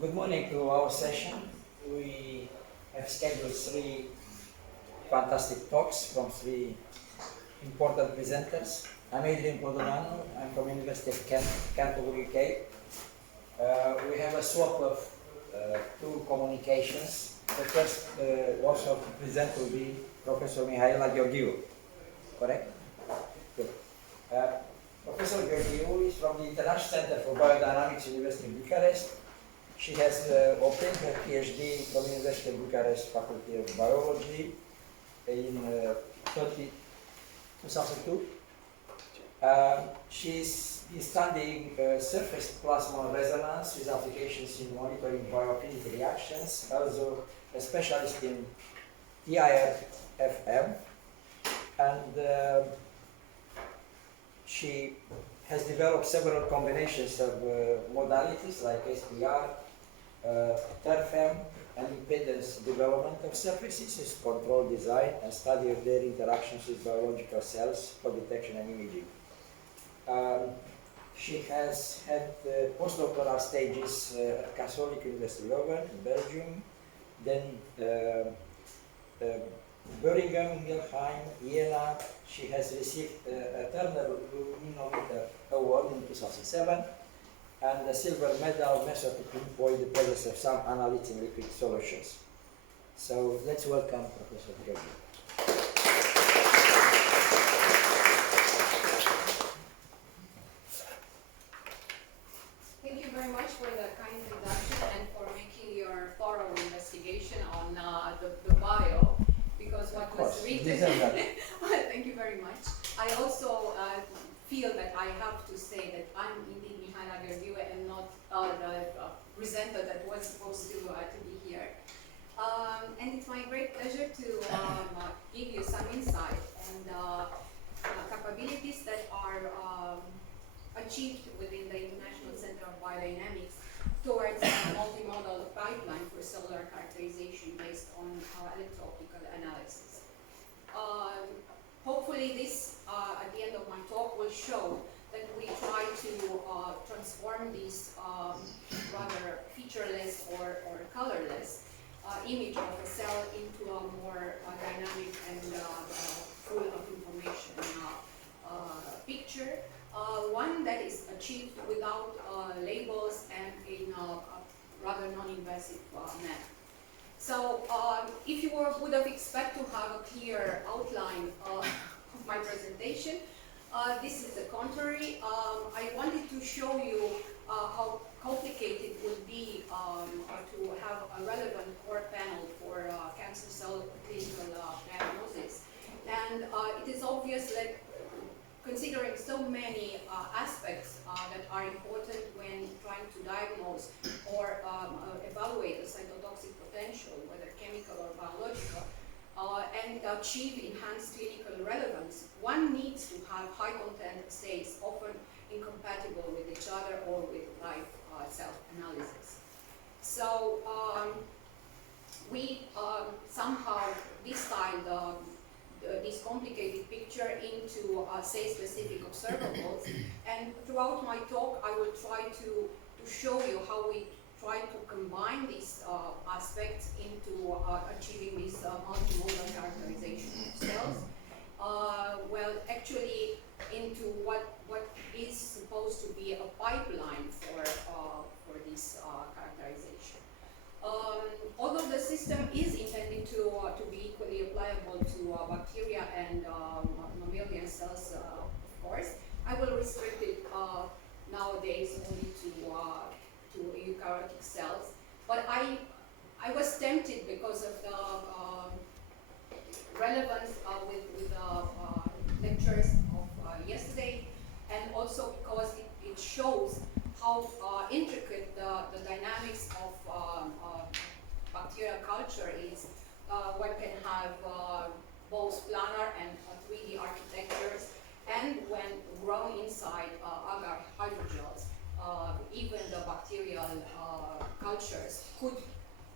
Good morning to our session. We have scheduled three fantastic talks from three important presenters. I'm Adrian Podolano. I'm from University of Kent, Canterbury, UK. We have a swap of two communications. The first workshop to present will be Professor Mihaela Gheorghiu. Correct? Good. Professor Gheorghiu is from the International Center for Biodynamics, University of Bucharest. She has obtained her PhD from the University of Bucharest Faculty of Biology in 2002. She's studying surface plasma resonance with applications in monitoring bioaffinity reactions, also a specialist in TIR-FM, and she has developed several combinations of modalities like SPR, TIR-FM, and impedance development of surfaces, control design, and study of their interactions with biological cells for detection and imaging. She has had postdoctoral stages at Catholic University Leuven in Belgium, then Birmingham, Wilhelm, Jena. She has received a Turner Luminometer Award in 2007 and a silver medal method to pinpoint the presence of some analytes in liquid solutions. So let's welcome Professor Gheorghiu. Thank you very much for the kind introduction and for making your thorough investigation on the bio, because what was written. Thank you very much. I also feel that I have to say that I'm indeed Mihaela Gheorghiu and not the presenter that was supposed to be here. And it's my great pleasure to give you some insight and capabilities that are achieved within the International Center of Biodynamics towards a multimodal pipeline for cellular characterization based on electro-optical analysis. Hopefully this, at the end of my talk, will show that we try to transform this rather featureless or colorless image of a cell into a more dynamic and full of information picture. One that is achieved without labels and in a rather non-invasive manner. So if you would have expected to have a clear outline of my presentation, this is the contrary. I wanted to show you how complicated it would be to have a relevant core panel for cancer cell clinical diagnosis. And it is obvious that considering so many aspects that are important when trying to diagnose or evaluate the cytotoxic potential, whether chemical or biological, and achieve enhanced clinical relevance, one needs to have high content assays, often incompatible with each other or with live self-analysis. So we somehow distilled this complicated picture into say-specific observables, and throughout my talk I will try to show you how we try to combine these aspects into achieving this multimodal characterization of cells. Well, actually into what is supposed to be a pipeline for this characterization. Although the system is intended to be equally applicable to bacteria and mammalian cells, of course, I will restrict it nowadays only to eukaryotic cells. But I was tempted because of the relevance with the lectures of yesterday, and also because it shows how intricate the dynamics of bacterial culture is. One can have both planar and 3D architectures, and when grown inside agar hydrogels, even the bacterial cultures could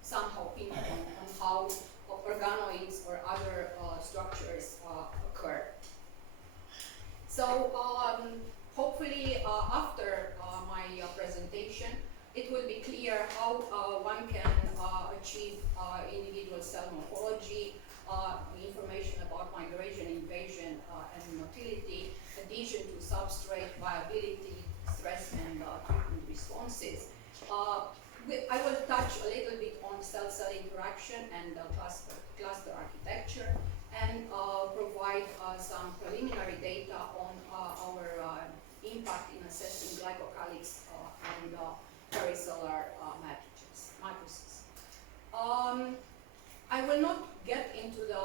somehow pinpoint on how organoids or other structures occur. So hopefully after my presentation, it will be clear how one can achieve individual cell morphology, information about migration, invasion, and motility, adhesion to substrate, viability, stress, and treatment responses. I will touch a little bit on cell-cell interaction and cluster architecture, and provide some preliminary data on our impact in assessing glycocalyx and pericellular matrices. I will not get into the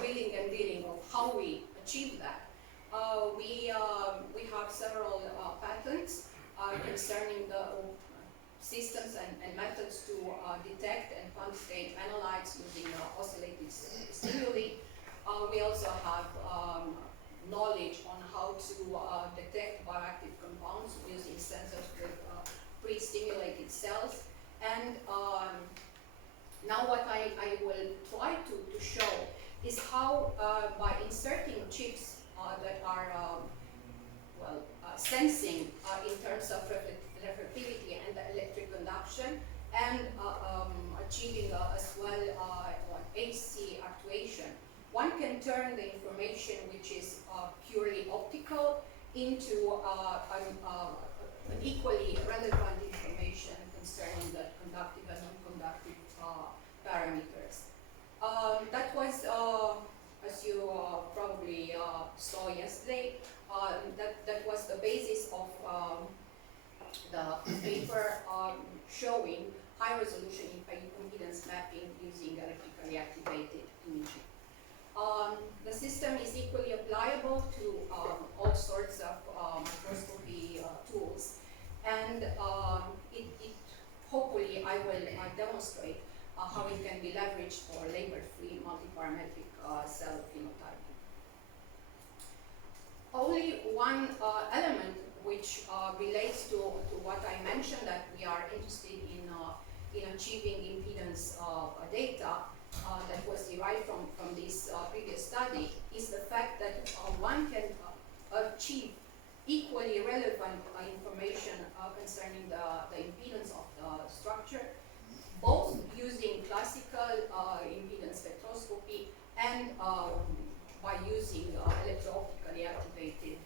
wheeling and dealing of how we achieve that. We have several patents concerning the systems and methods to detect and quantitate analytes using oscillating stimuli. We also have knowledge on how to detect bioactive compounds using sensors with pre-stimulated cells. And now what I will try to show is how by inserting chips that are sensing in terms of reflectivity and electric conduction, and achieving as well AC actuation, one can turn the information which is purely optical into an equally relevant information concerning the conductive and non-conductive parameters. That was, as you probably saw yesterday, that was the basis of the paper showing high-resolution impedance mapping using electrically activated imaging. The system is equally applicable to all sorts of microscopy tools, and hopefully I will demonstrate how it can be leveraged for labor-free multiparametric cell phenotyping. Only one element which relates to what I mentioned, that we are interested in achieving impedance data that was derived from this previous study, is the fact that one can achieve equally relevant information concerning the impedance of the structure, both using classical impedance spectroscopy and by using electro-optically activated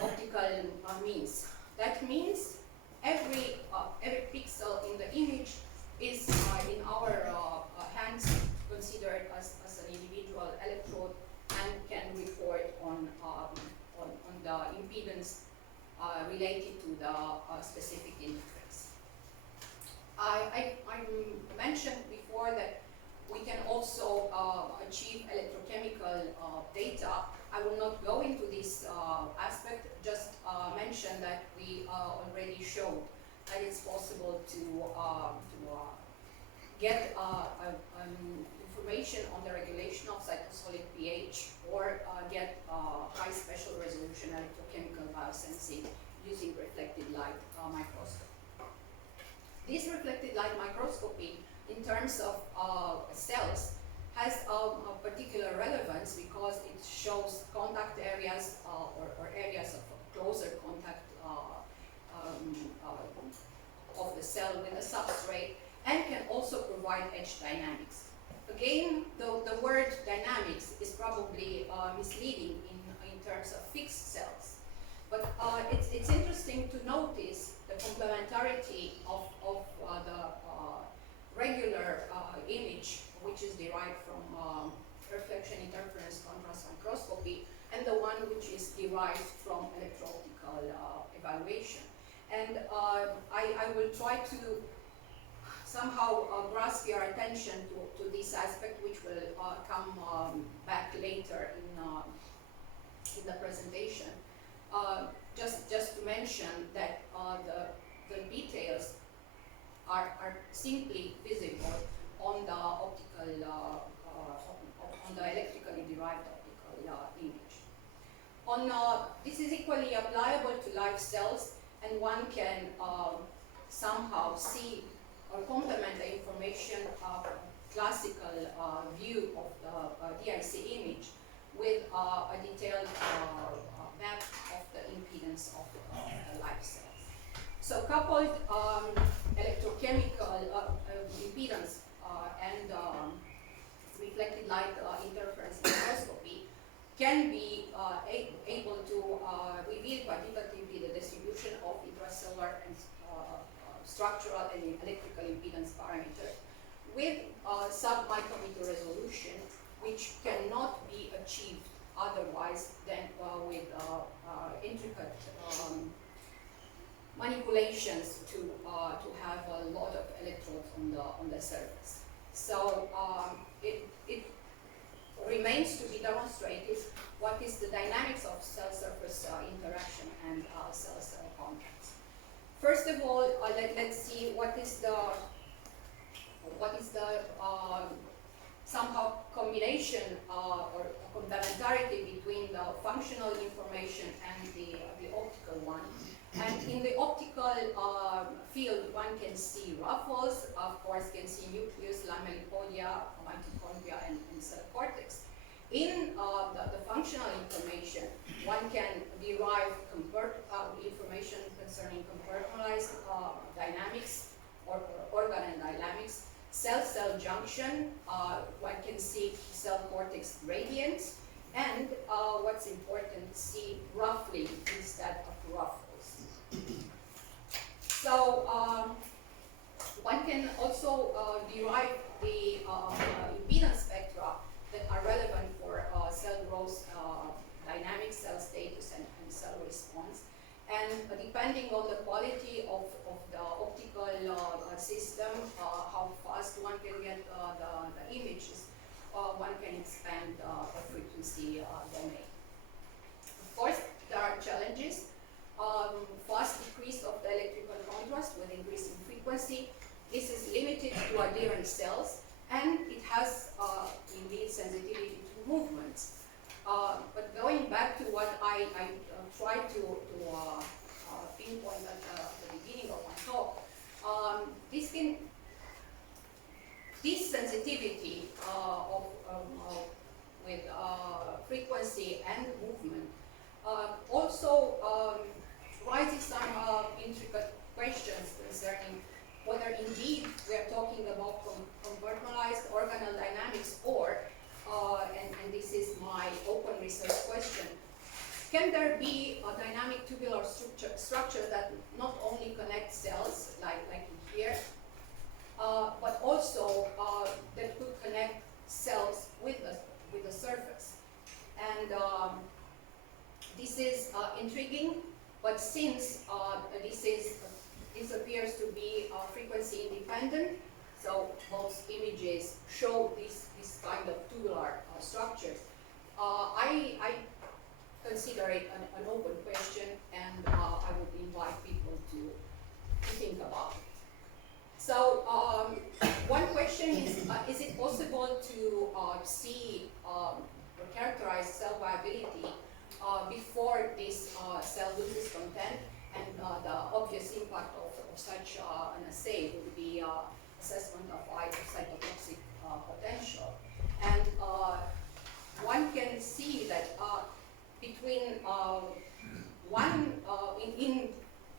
optical means. That means every pixel in the image is in our hands considered as an individual electrode and can report on the impedance related to the specific interface. I mentioned before that we can also achieve electrochemical data. I will not go into this aspect, just mention that we already showed that it's possible to get information on the regulation of cytosolic pH, or get high special resolution electrochemical biosensing using reflected light microscopy. This reflected light microscopy, in terms of cells, has a particular relevance because it shows contact areas or areas of closer contact of the cell with the substrate, and can also provide edge dynamics. Again, the word dynamics is probably misleading in terms of fixed cells, but it's interesting to notice the complementarity of the regular image, which is derived from reflection interference contrast microscopy, and the one which is derived from electro-optical evaluation. And I will try to somehow grasp your attention to this aspect, which will come back later in the presentation. Just to mention that the details are simply visible on the optical, on the electrically derived optical image. This is equally applicable to live cells, and one can somehow see or complement the information of classical view of the DIC image with a detailed map of the impedance of the live cells. coupled electrochemical impedance and reflected light interference spectroscopy can be able to reveal quantitatively the distribution of intracellular and structural and electrical impedance parameters with sub-micrometer resolution, which cannot be achieved otherwise than with intricate manipulations to have a lot of electrodes on the surface. So it remains to be demonstrated what is the dynamics of cell-surface interaction and cell-cell contacts. First of all, let's see what is the somehow combination or complementarity between the functional information and the optical one. And in the optical field, one can see ruffles, of course, can see nucleus, lamellipodia, mitochondria, and cell cortex. In the functional information, one can derive information concerning compartmentalized dynamics or organ dynamics, cell-cell junction, one can see cell cortex gradients, and what's important, see roughly instead of ruffles. So one can also derive the impedance spectra that are relevant for cell growth dynamics, cell status, and cell response. And depending on the quality of the optical system, how fast one can get the images, one can expand the frequency domain. Of course, there are challenges. Fast decrease of the electrical contrast with increasing frequency. This is limited to adherent cells, and it has indeed sensitivity to movements. But going back to what I tried to pinpoint at the beginning of my talk, this sensitivity with frequency and movement also raises some intricate questions concerning whether indeed we are talking about compartmentalized organelle dynamics or, and this is my open research question, can there be a dynamic tubular structure that not only connects cells, like in here, but also that could connect cells with the surface? And this is intriguing, but since this appears to be frequency independent, so most images show this kind of tubular structures, I consider it an open question, and I would invite people to think about it. So one question is it possible to see or characterize cell viability before this cell loses content? And the obvious impact of such an assay would be assessment of cytotoxic potential. And one can see that between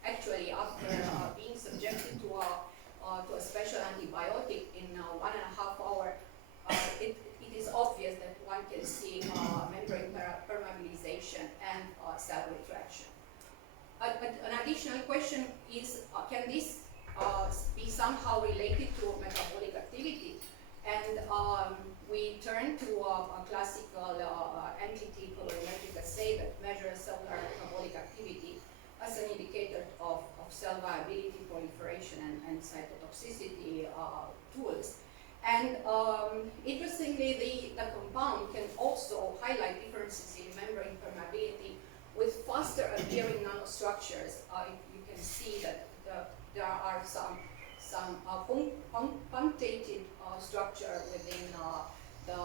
actually after being subjected to a special antibiotic in 1.5 hours, it is obvious that one can see membrane permeabilization and cell retraction. An additional question is, can this be somehow related to metabolic activity? And we turn to a classical entity colorimetric assay that measures cellular metabolic activity as an indicator of cell viability, proliferation, and cytotoxicity tools. And interestingly, the compound can also highlight differences in membrane permeability with faster adhering nanostructures. You can see that there are some punctated structure within the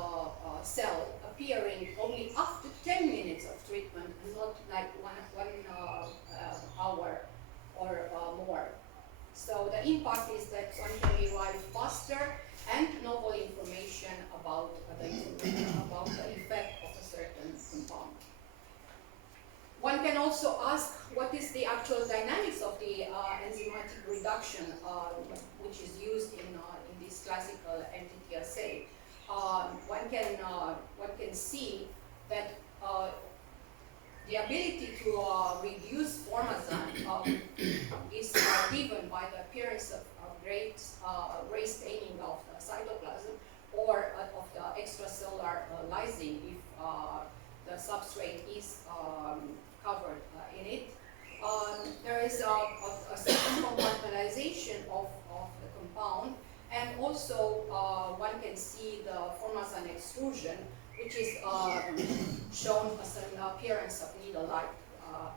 cell appearing only after 10 minutes of treatment, and not like one hour or more. So the impact is that one can derive faster and novel information about the effect of a certain compound. One can also ask what is the actual dynamics of the enzymatic certain compartmentalization of the compound, and also one can see the formazan extrusion, which is shown as an appearance of needle-like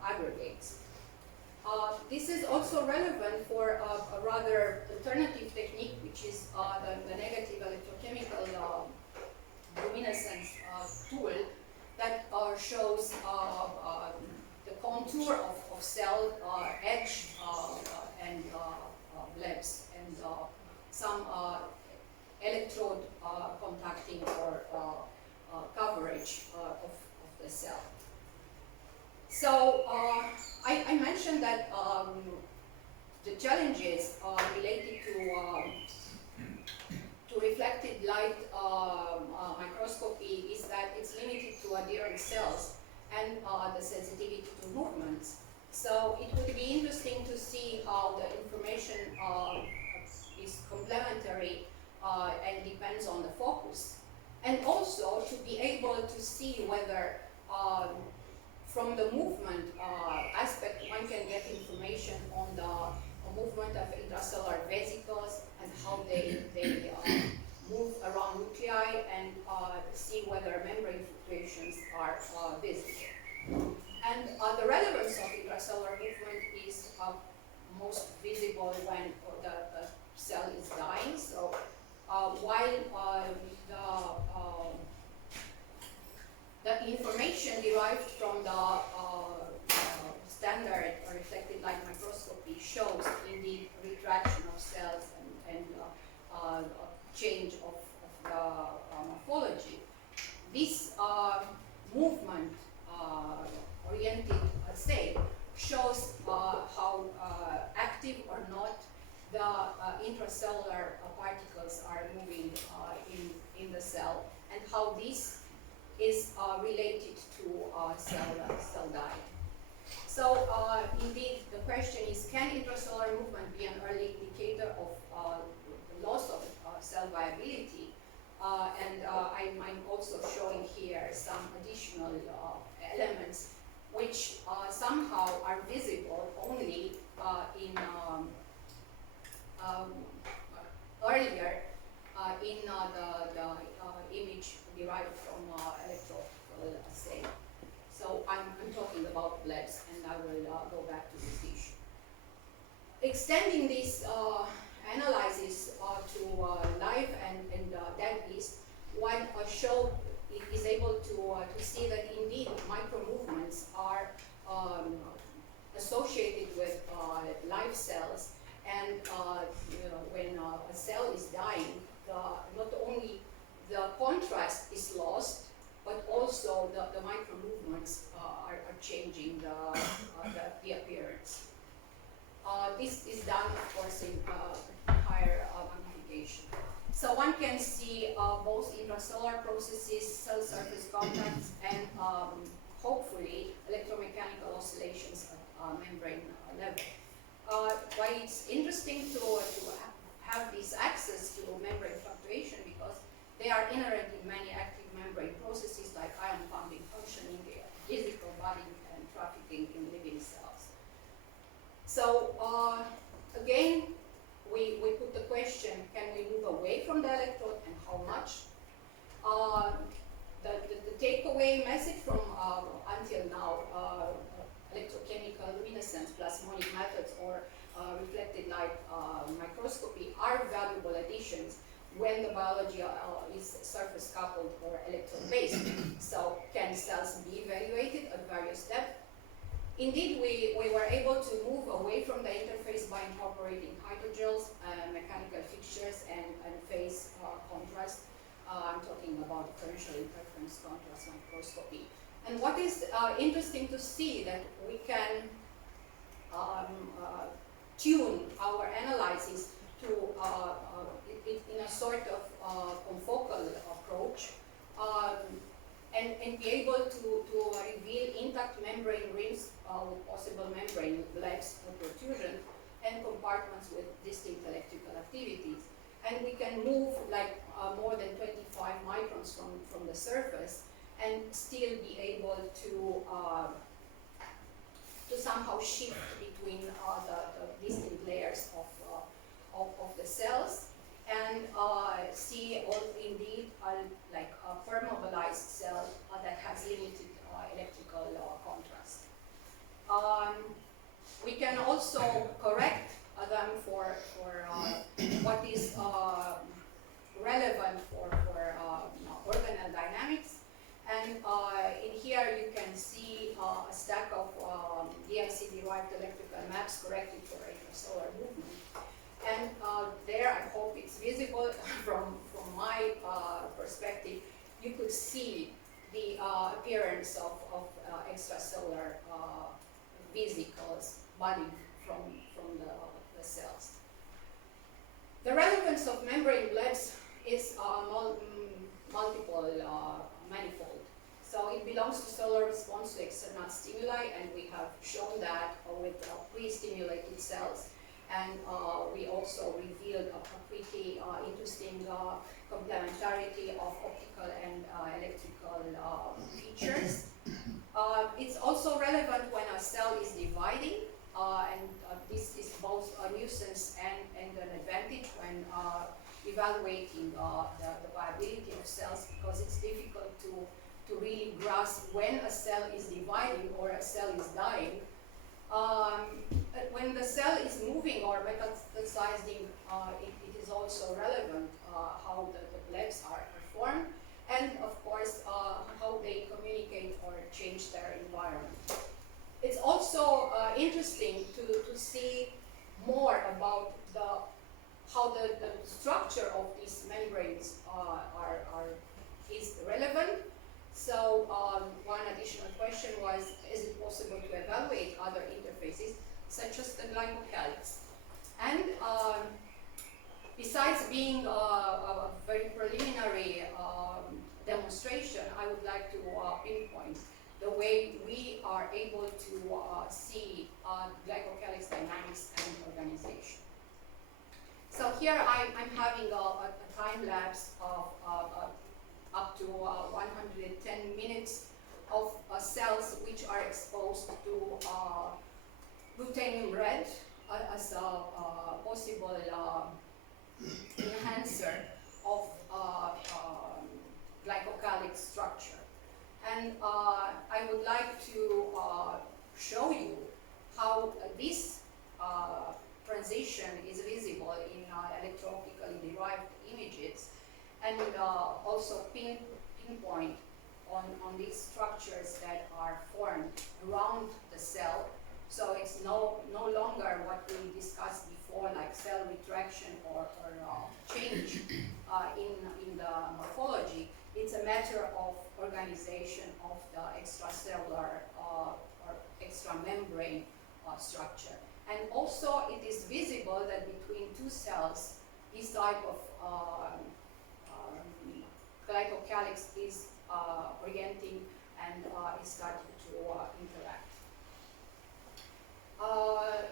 aggregates. This is also relevant for a rather alternative technique, which is the negative electrochemical luminescence tool that shows the contour of cell edge and blebs and some electrode contacting or coverage of the cell. So I mentioned that the challenges related to reflected light microscopy is that it's limited to adherent cells and the sensitivity to movements. So it would be interesting to see how the information is complementary and depends on the focus. And also to be able to see whether from the movement aspect one can get information on the movement of intracellular vesicles and how they move around nuclei, and see whether membrane fluctuations are visible. And the relevance of intracellular movement is most visible when the cell is dying. So while the information derived from the standard reflected light microscopy shows indeed retraction of cells and change of the morphology. This movement oriented state shows how active or not the intracellular particles are moving in the cell, and how this is related to cell dying. So indeed, the question is, can intracellular movement be an early indicator of the loss of cell viability? And I'm also showing here some additional elements which somehow are visible only in earlier in the image derived from electro-optical assay. So I'm talking about blebs, and I will go back to this issue. Extending this analysis to live and dead beast, one is able to see that indeed micro-movements are associated with live cells, and when a cell is dying, not only the contrast is lost, but also the micro-movements are changing the appearance. This is done, of course, in higher amplification. So one can see both intracellular processes, cell surface contacts, and hopefully electromechanical oscillations at membrane level. Why it's interesting to have this access to membrane fluctuation, because they are inherent in many active membrane processes like ion pumping, functioning, physical bonding, and trafficking in living cells. So again, we put the question, can we move away from the electrode, and how much? The takeaway message from until now, electrochemical luminescence, plasmonic methods, or reflected light microscopy are valuable additions when the biology is surface coupled or electron based. So can cells be evaluated at various depths? Indeed, we were able to move away from the interface by incorporating hydrogels, mechanical fixtures, and phase contrast. I'm talking about differential interference contrast microscopy. And what is interesting to see that we can tune our analysis to in a sort of confocal approach, and be able to reveal intact membrane rings with possible membrane blebs or protrusion, and compartments with distinct electrical activities. And we can move like more than 25 microns from the surface, and still be able to somehow shift between the distinct also correct them for what is relevant for organelle dynamics. And in here you can see a stack of DIC-derived electrical maps corrected for intracellular movement. And there, I hope it's visible from my perspective, you could see the appearance of extracellular vesicles budding from the cells. The relevance of membrane blebs is multiple, manifold. So it belongs to cellular response to external stimuli, and we have shown that with pre-stimulated cells. And we also revealed a pretty interesting complementarity of optical and electrical features. It's also relevant when a cell is dividing, and this is both a nuisance and an advantage when evaluating the viability of cells, because it's difficult to really grasp when a cell is dividing or a cell is dying. When the cell is moving or metastasizing, it is also relevant how the blebs are formed, and of course how they communicate or change their environment. It's also interesting to see more about how the structure of these membranes is relevant. So one additional question was, is it possible to evaluate other interfaces, such as the glycocalyx? And besides being a very preliminary demonstration, I would like to pinpoint the way we are able to see glycocalyx dynamics and organization. So here I'm having a time lapse of up to 110 minutes of cells which are exposed to ruthenium red as a possible enhancer of glycocalyx structure. And I would like to show you how this transition is visible in electro-optically derived images, and also pinpoint on these structures that are formed around the cell. So it's no longer what we discussed before, like cell retraction or change in the morphology. It's a matter of organization of the extracellular or extramembrane structure. And also it is visible that between two cells, this type of glycocalyx is orienting and is starting to interact.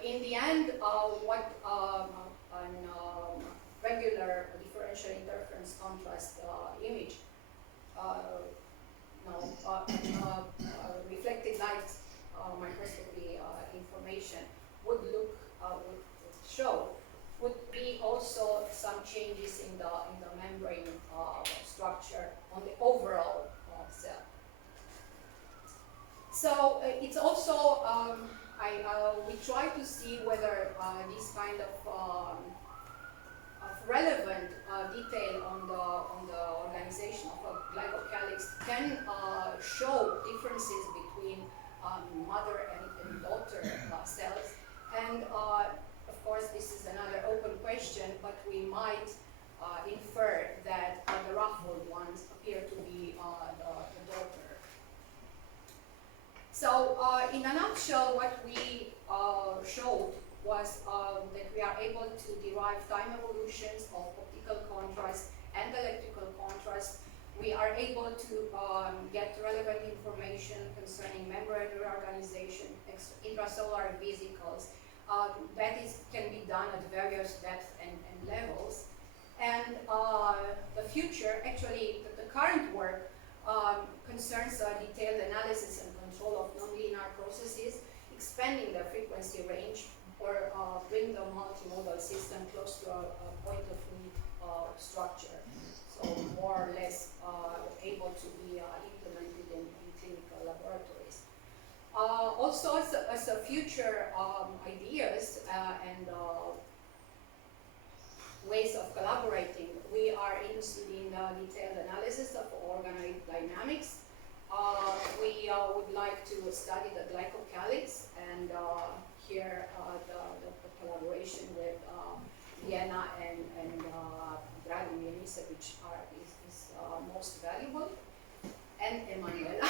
In the end, what regular differential interference contrast image, reflected light microscopy information would show would be also some changes in the membrane structure on the overall cell. So it's also we try to see whether this kind of relevant detail on the organization of a glycocalyx can show differences between mother and daughter cells. And of course, this is another open question, but we might infer that the ruffled ones appear to be the daughter. So in a nutshell, what we showed was that we are able to derive time evolutions of optical contrast and electrical contrast. We are able to get relevant information concerning membrane reorganization, intracellular vesicles. That can be done at various depths and levels. And the future, actually, the current work concerns detailed analysis and control of nonlinear processes, expanding the frequency range, or bring the multimodal system close to a point of need structure. So more or less able to be implemented in clinical laboratories. Also, as a future ideas and ways of collaborating, we are interested in detailed analysis of organoid dynamics. We would like to study the glycocalyx, and here the collaboration with Vienna and Dragan Jelice, which is most valuable, and Emanuela.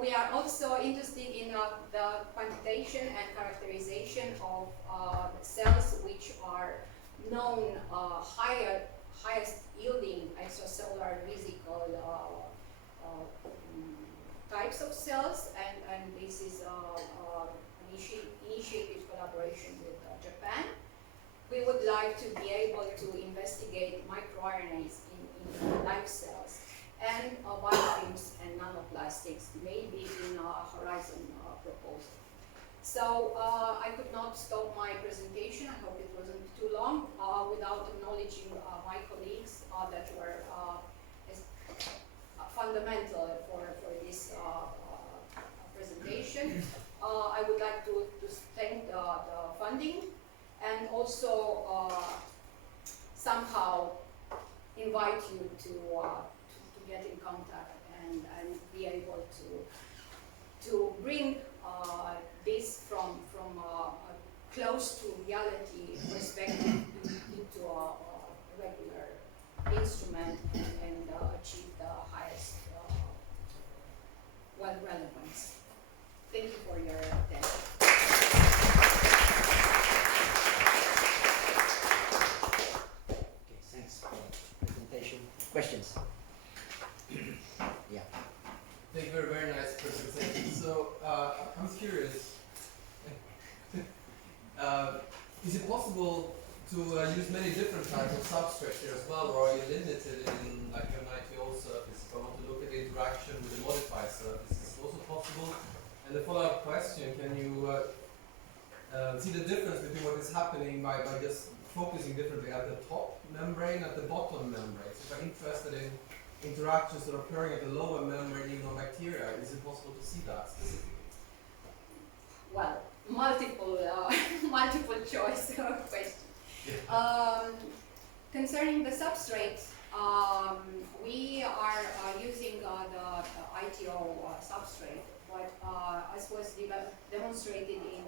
We are also interested in the quantitation and characterization of cells which are known highest yielding extracellular vesicle types of cells, and this is initiated collaboration with Japan. We would like to be able to investigate microRNAs in live cells and biofilms and nanoplastics, maybe in a horizon proposal. So I could not stop my presentation. I hope it wasn't too long without acknowledging my colleagues that were fundamental for this presentation. I would like to thank the funding and also somehow invite you to get in contact and be able to bring this from a close to reality perspective into a regular instrument and achieve the highest relevance. Thank you for your attention. Okay, thanks for the presentation. Questions? Yeah. Thank you for a very nice presentation. So I'm curious, is it possible to use many different types of substrates here as well, or are you limited in like an ITO surface? If I want to look at the interaction with a modified surface, is it also possible? And the follow-up question, can you see the difference between what is happening by just focusing differently at the top membrane, at the bottom membrane? So if I'm interested in interactions that are occurring at the lower membrane even on bacteria, is it possible to see that specifically? Well, multiple choice questions. Concerning the substrate, we are using the ITO substrate, but as was demonstrated in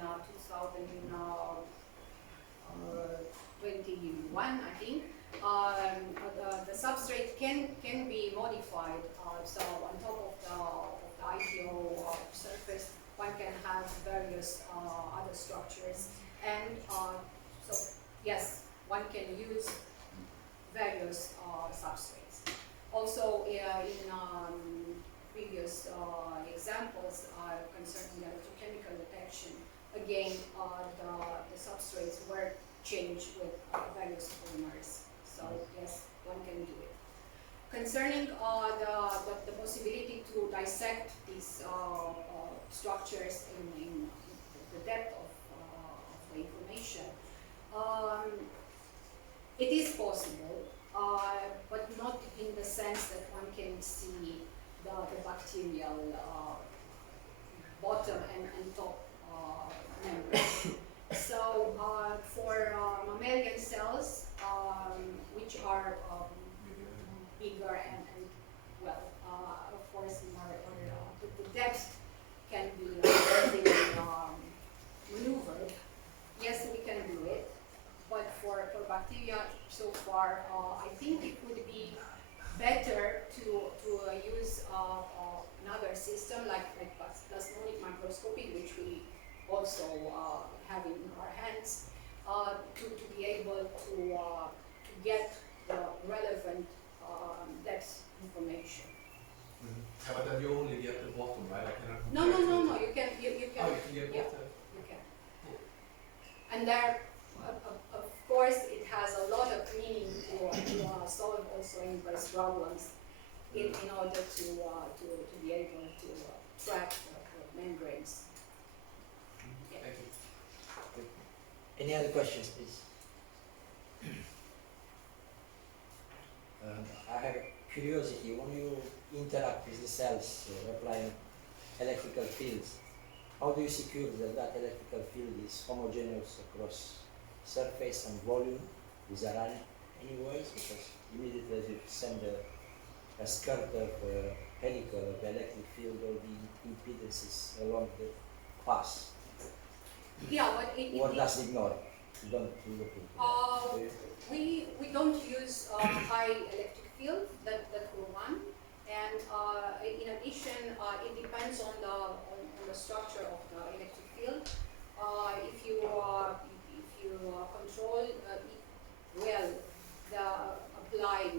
2021, I think, the substrate can be modified. So on top of the ITO surface, one can have various other structures, and so yes, one can use various substrates. Also, in previous examples concerning electrochemical detection, again, the substrates were changed with various polymers. So yes, one can do it. Concerning the possibility to dissect these structures in the depth of the information, it is possible, but not in the sense that one can see the bacterial bottom and top membrane. So for mammalian cells, which are bigger and well, of course, the depth can be maneuvered. Yes, we can do it, but for bacteria, so far, I think it would be better to use another system like plasmonic microscopy, which we also have in our hands, to be able to get the relevant depth information. Mm-hmm. Yeah, but then you only get the bottom, right? I cannot. No. You can. Oh, you can get yeah, both. you can. Cool. And there, of course, it has a lot of meaning to solve also inverse problems in order to be able to track the membranes. Yeah. Thank you. Any other questions, please? I have curiosity, when you interact with the cells, applying electrical fields. How do you secure that that electrical field is homogeneous across surface and volume? Is there any ways? Because immediately as you send a skirt of helical of the electric field, all the impedances along the path. Yeah, but or just ignore it. You don't look into it. We don't use high electric field, that for one. And in addition, it depends on the structure of the electric field. If you control well the applied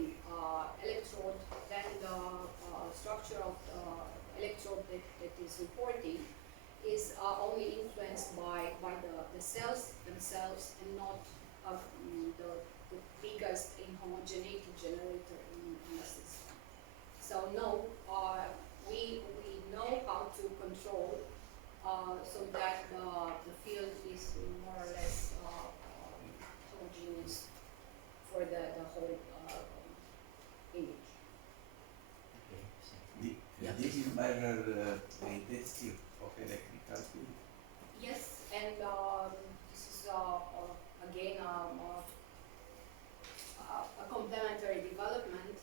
electrode, then the structure of the electrode that is reporting is only influenced by the cells themselves and not the biggest inhomogeneity generator in the system. So no, we know how to control so that the field is more or less homogeneous for the whole image. Yeah. This is measure the intensity of electrical field. Yes, and this is again a complementary development.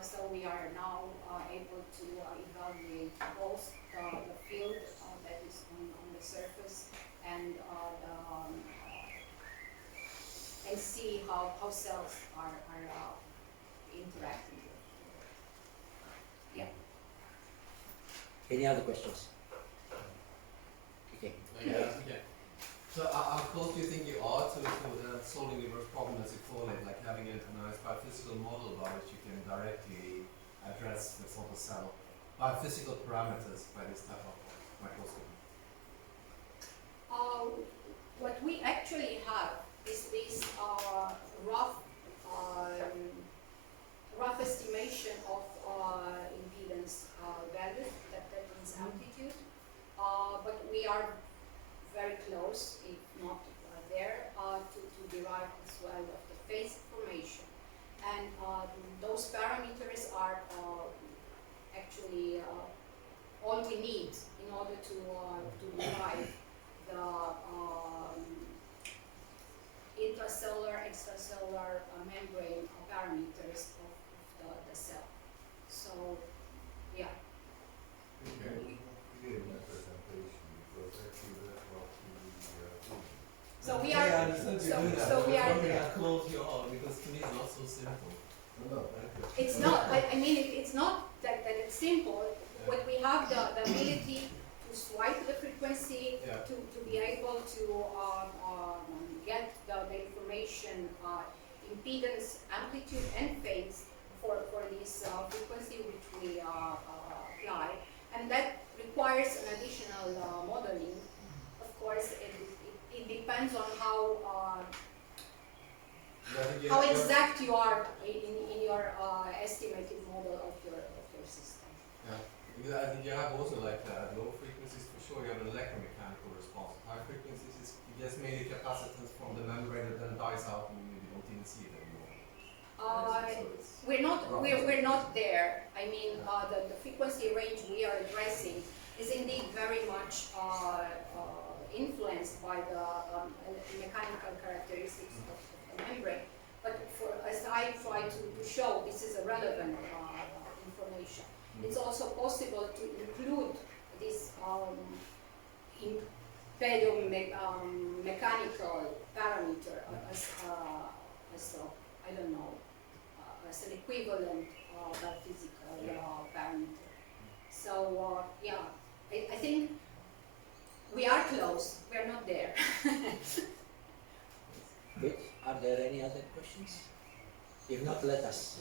So we are now able to evaluate both the field that is on the surface and and see how cells are interacting. Yeah. Any other questions? Okay. Yeah. So how close do you think you are to solving the reverse problem as you call it, like having a nice biophysical model by which you can directly address the sort of cell biophysical parameters by this type of microscopy? What we actually have is this rough estimation of impedance values, that means amplitude, but we are very close, if not there, to derive as well of the phase formation. And those parameters are actually all we need in order to derive the intracellular, extracellular membrane parameters of the cell. So, yeah. So we are. So we are. Close your eye because to me it's not so simple. It's not. I mean, it's not that it's simple. What we have the ability to swipe the frequency, to be able to get the information, impedance, amplitude, and phase for this frequency which we apply, and that requires an additional modeling. Of course, it depends on how exact you are in your estimated model of your system. Yeah, because I think you have also like low frequencies for sure. You have an electromechanical response. High frequencies is just mainly capacitance from the membrane that then dies out and you don't even see it anymore. We're not there. I mean, the frequency range we are addressing is indeed very much influenced by the mechanical characteristics of the membrane. But as I try to show, this is a relevant information. It's also possible to include this mechanical parameter as I don't know, as an equivalent physical parameter. So yeah, I think we are close. We are not there. Good. Are there any other questions? If not, let us